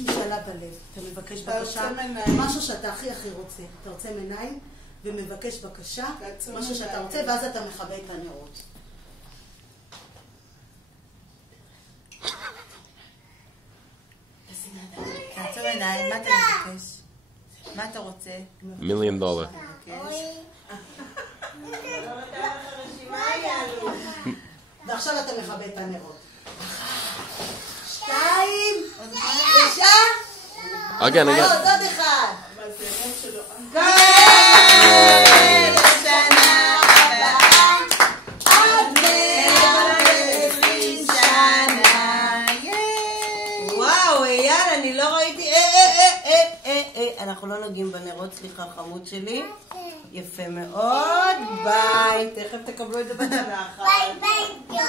משאלה בלב, אתה מבקש בקשה, משהו שאתה הכי רוצה. אתה עוצם עיניים ומבקש בקשה, משהו שאתה רוצה, ואז אתה מכבה את הנרות. תעצום עיניים, מה אתה מבקש? מה אתה רוצה? $1,000,000. ועכשיו אתה מכבה את הנרות. 2, 9, עוד אחד. וואו, אייל, אני לא ראיתי... אנחנו לא נוגעים בנרות, סליחה, חמוד שלי. יפה מאוד, ביי. תכף תקבלו את זה בתנ"ך. ביי ביי.